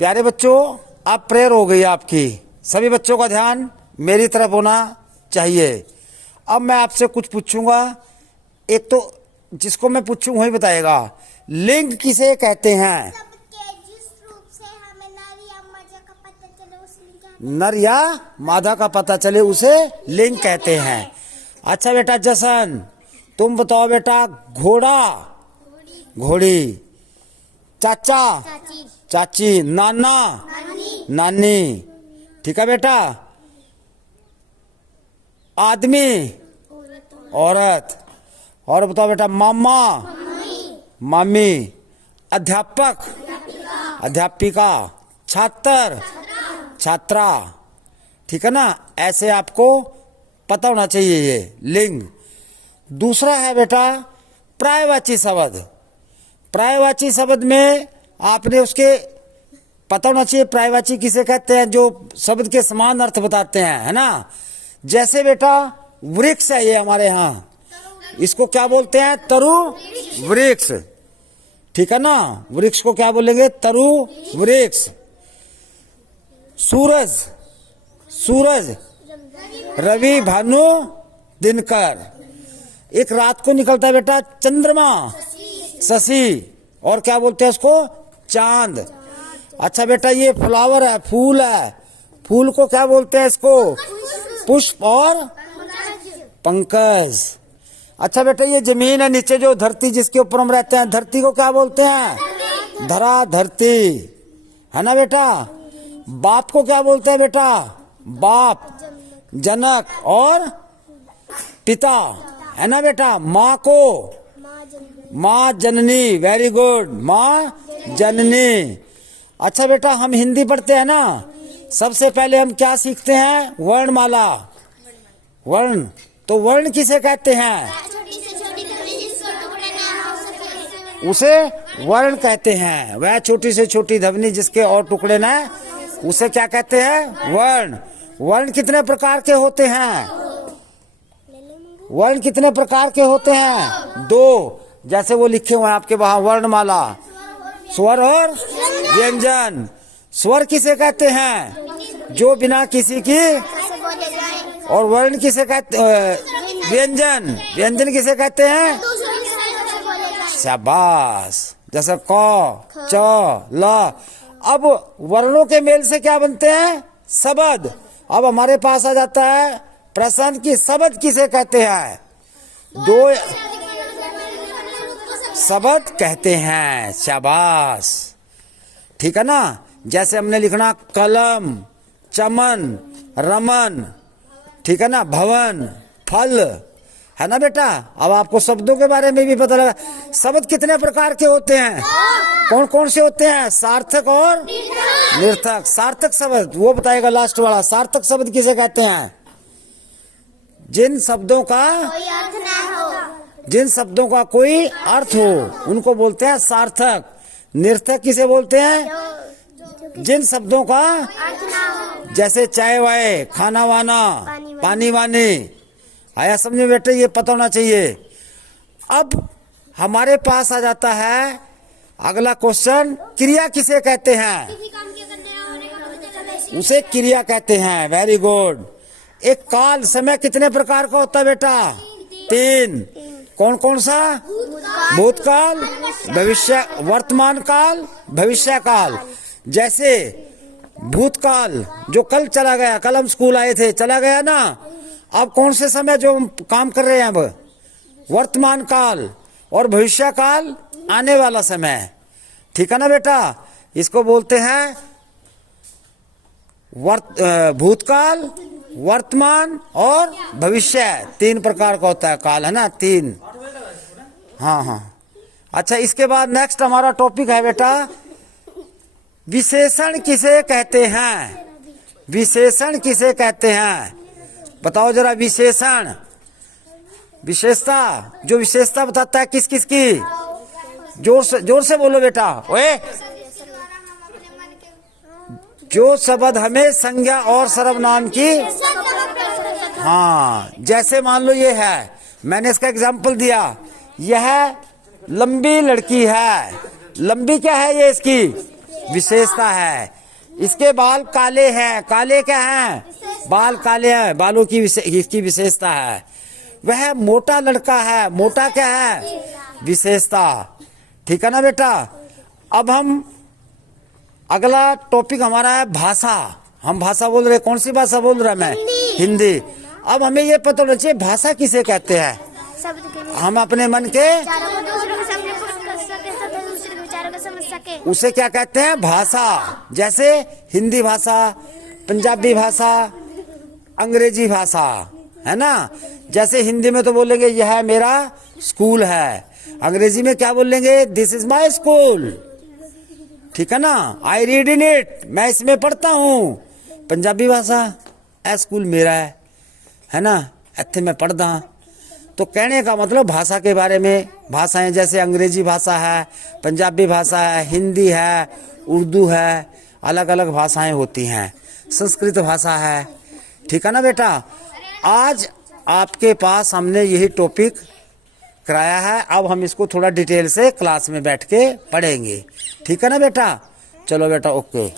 प्यारे बच्चों, अब प्रेयर हो गई आपकी। सभी बच्चों का ध्यान मेरी तरफ होना चाहिए। अब मैं आपसे कुछ पूछूंगा, एक तो जिसको मैं पूछूं वही बताएगा। लिंग किसे कहते हैं? नर या मादा का पता चले उसे लिंग कहते हैं। अच्छा बेटा जसन, तुम बताओ बेटा। घोड़ा, घोड़ी। चाचा, चाची। नाना, नानी। ठीक है बेटा। आदमी, औरत। और बताओ बेटा। मामा, मामी। अध्यापक, अध्यापिका। छात्र, छात्रा। ठीक है ना। ऐसे आपको पता होना चाहिए ये लिंग। दूसरा है बेटा पर्यायवाची शब्द। पर्यायवाची शब्द में आपने उसके पता होना चाहिए पर्यायवाची किसे कहते हैं, जो शब्द के समान अर्थ बताते हैं, है ना। जैसे बेटा वृक्ष है ये हमारे यहाँ, इसको क्या बोलते हैं? तरु वृक्ष। ठीक है ना। वृक्ष को क्या बोलेंगे? तरु वृक्ष। सूरज, सूरज। रवि, भानु, दिनकर। एक रात को निकलता है बेटा चंद्रमा, शशि। और क्या बोलते हैं उसको? चांद। अच्छा बेटा ये फ्लावर है, फूल है, फूल को क्या बोलते हैं? इसको पुष्प और पंकज। अच्छा बेटा ये जमीन है, नीचे जो धरती जिसके ऊपर हम रहते हैं, धरती को क्या बोलते हैं? धरा, धरती, है ना बेटा। बाप को क्या बोलते हैं बेटा? बाप, जनक और पिता, है ना बेटा। माँ को माँ जननी। वेरी गुड, माँ जननी। अच्छा बेटा हम हिंदी पढ़ते हैं ना, सबसे पहले हम क्या सीखते हैं? वर्णमाला। वर्ण, तो वर्ण किसे कहते हैं? उसे वर्ण कहते हैं। वह छोटी से छोटी ध्वनि जिसके और टुकड़े न, उसे क्या कहते हैं? वर्ण। वर्ण कितने प्रकार के होते हैं? वर्ण कितने प्रकार के होते हैं? दो। जैसे वो लिखे हुए हैं आपके वहां वर्णमाला, स्वर और व्यंजन। स्वर किसे कहते हैं? जो बिना किसी की। और वर्ण किसे कहते? व्यंजन, व्यंजन किसे कहते हैं? शाबाश। जैसे क, च, ल। अब वर्णों के मेल से क्या बनते हैं? शब्द। अब हमारे पास आ जाता है प्रश्न की शब्द किसे कहते हैं? दो शब्द कहते हैं। शाबाश। ठीक है ना। जैसे हमने लिखना कलम, चमन, रमन। ठीक है ना। भवन, फल, है ना बेटा। अब आपको शब्दों के बारे में भी पता लगा। शब्द कितने प्रकार के होते हैं? कौन कौन से होते हैं? सार्थक और निर्थक। सार्थक शब्द वो बताएगा लास्ट वाला। सार्थक शब्द किसे कहते हैं? जिन शब्दों का कोई अर्थ हो उनको बोलते हैं सार्थक। निर्थक किसे बोलते हैं? जिन शब्दों का, जैसे चाय वाय, खाना वाना, पानी वानी। आया समझ में बेटे? ये पता होना चाहिए। अब हमारे पास आ जाता है अगला क्वेश्चन, क्रिया किसे कहते हैं? उसे क्रिया कहते हैं। Very good. एक काल, समय कितने प्रकार का होता है बेटा? तीन। कौन कौन सा? भूतकाल, भविष्य, वर्तमान काल, भविष्य काल। जैसे भूतकाल जो कल चला गया, कल हम स्कूल आए थे, चला गया ना। अब कौन से समय जो हम काम कर रहे हैं? अब वर्तमान काल। और भविष्य काल आने वाला समय। ठीक है ना बेटा। इसको बोलते हैं भूतकाल, वर्तमान और भविष्य। तीन प्रकार का होता है काल, है ना। तीन। हाँ हाँ। अच्छा इसके बाद नेक्स्ट हमारा टॉपिक है बेटा विशेषण किसे कहते हैं? विशेषण किसे कहते हैं? बताओ जरा। विशेषण, विशेषता, जो विशेषता बताता है किस किस की? जोर से बोलो बेटा। ओए, जो शब्द हमें संज्ञा और सर्वनाम की। हाँ, जैसे मान लो ये है, मैंने इसका एग्जाम्पल दिया। यह लंबी लड़की है। लंबी क्या है ये इसकी? विशेषता है। इसके बाल काले हैं, काले क्या हैं? बाल काले हैं, बालों की इसकी विशेषता है। वह मोटा लड़का है, मोटा क्या है? विशेषता। ठीक है ना बेटा। अब हम अगला टॉपिक हमारा है भाषा। हम भाषा बोल रहे, कौन सी भाषा बोल रहा मैं? हिंदी। अब हमें ये पता होना चाहिए भाषा किसे कहते हैं। हम अपने मन के उसे क्या कहते हैं? भाषा। जैसे हिंदी भाषा, पंजाबी भाषा, अंग्रेजी भाषा, है ना। जैसे हिंदी में तो बोलेंगे यह मेरा स्कूल है, अंग्रेजी में क्या बोलेंगे? This is my school. ठीक है ना। आई रीड इन इट, मैं इसमें पढ़ता हूँ। पंजाबी भाषा, ए स्कूल मेरा है ना, इत्थे मैं पढ़दा। तो कहने का मतलब भाषा के बारे में, भाषाएं जैसे अंग्रेजी भाषा है, पंजाबी भाषा है, हिंदी है, उर्दू है, अलग अलग भाषाएं होती हैं, संस्कृत भाषा है। ठीक है ना बेटा। आज आपके पास हमने यही टॉपिक कराया है। अब हम इसको थोड़ा डिटेल से क्लास में बैठ के पढ़ेंगे। ठीक है ना बेटा। चलो बेटा, ओके।